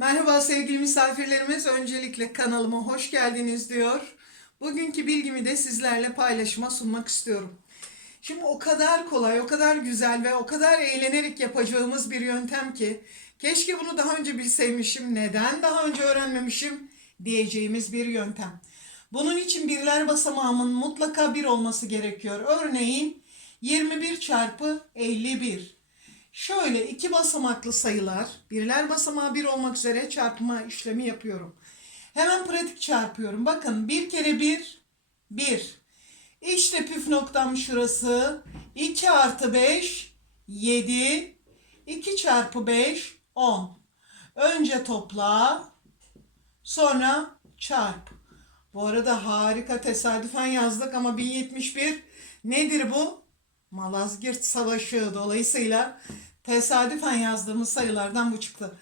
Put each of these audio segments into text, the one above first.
Merhaba sevgili misafirlerimiz. Öncelikle kanalıma hoş geldiniz diyor. Bugünkü bilgimi de sizlerle paylaşıma sunmak istiyorum. Şimdi o kadar kolay, o kadar güzel ve o kadar eğlenerek yapacağımız bir yöntem ki keşke bunu daha önce bilseymişim, neden daha önce öğrenmemişim diyeceğimiz bir yöntem. Bunun için birler basamağımın mutlaka bir olması gerekiyor. Örneğin 21 çarpı 51. Şöyle iki basamaklı sayılar, birler basamağı bir olmak üzere çarpma işlemi yapıyorum. Hemen pratik çarpıyorum. Bakın bir kere bir, bir. İşte püf noktam şurası. 2 artı 5, 7. 2 çarpı 5, 10. Önce topla, sonra çarp. Bu arada harika tesadüfen yazdık ama 1071 nedir bu? Malazgirt Savaşı dolayısıyla tesadüfen yazdığımız sayılardan bu çıktı.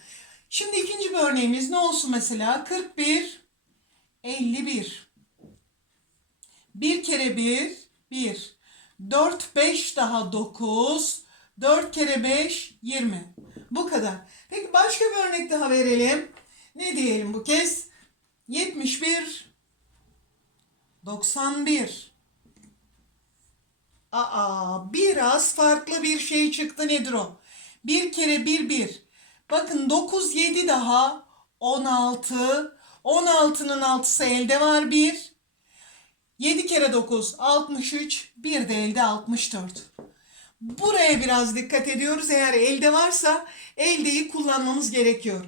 Şimdi ikinci bir örneğimiz ne olsun mesela? 41, 51. Bir kere bir, bir. 4, 5 daha 9. 4 kere 5, 20. Bu kadar. Peki başka bir örnek daha verelim. Ne diyelim bu kez? 71, 91. Aa, biraz farklı bir şey çıktı nedir o? Bir kere bir bir. Bakın 9 7 daha 16. 16'nın 6'sı elde var 1. 7 kere 9 63. Bir de elde 64. Buraya biraz dikkat ediyoruz. Eğer elde varsa eldeyi kullanmamız gerekiyor.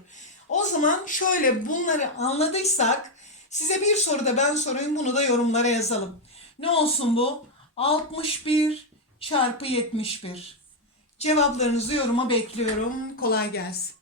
O zaman şöyle bunları anladıysak size bir soru da ben sorayım bunu da yorumlara yazalım. Ne olsun bu? 61 çarpı 71. Cevaplarınızı yoruma bekliyorum. Kolay gelsin.